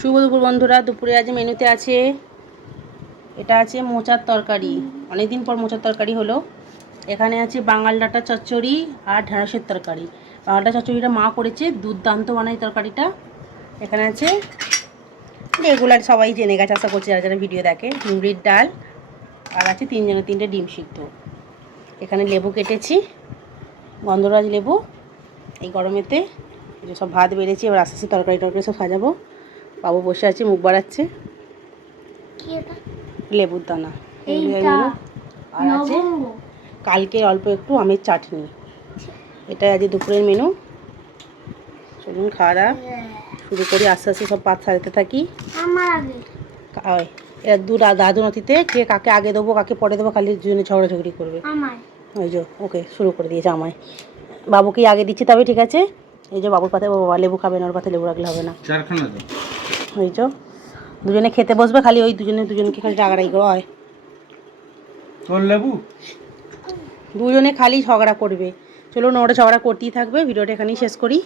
শুভ দুপুর বন্ধুরা। দুপুরে আজ মেনুতে আছে, এটা আছে মোচার তরকারি। অনেকদিন পর মোচার তরকারি হলো। এখানে আছে বাঙাল ডাঁটা চচ্চড়ি আর ঢেঁড়সের তরকারি। বাঙাল ডাঁটা চচ্চড়িটা মা করেছে, দুর্দান্ত বানাই তরকারিটা। এখানে আছে রেগুলার সবাই জেনে গেছে আশা করছি যারা যারা ভিডিও দেখে, মুড়ির ডাল, আর আছে তিনটে ডিম সিদ্ধ। এখানে লেবু কেটেছি, গন্ধরাজ লেবু। এই গরমেতে সব ভাত বেড়েছি, এবার আস্তে আস্তে তরকারি সব সাজাবো। বাবু বসে আছে, মুখ বাড়াচ্ছে। লেবুর দানা আর আছে কালকে অল্প একটু আমের চাটনি। এটা আজ দুপুরের মেনু। চলুন খাওয়া দাওয়া শুরু করি, আস্তে আস্তে সব পাত সাজাতে থাকি। দাদু নাতিতে কে কাকে আগে দেবো কাকে পরে দেবো, খালি দুজনে ঝগড়াঝগড়ি করবে। ওই যে ওকে শুরু করে দিয়েছে আমায়। বাবুকেই আগে দিচ্ছি, তবে ঠিক আছে। এই যে বাবুর পাতে বাবা লেবু খাবে না, ওর পাতে লেবু রাখলে হবে না। ওই যে দুজনে খেতে বসবে, খালি ওই দুজনকে খালি রাগারাগি করে হয়। লেবু দুজনে খালি ঝগড়া করবে। চলুন, ওরা ঝগড়া করতেই থাকবে। ভিডিওটা এখানেই শেষ করি।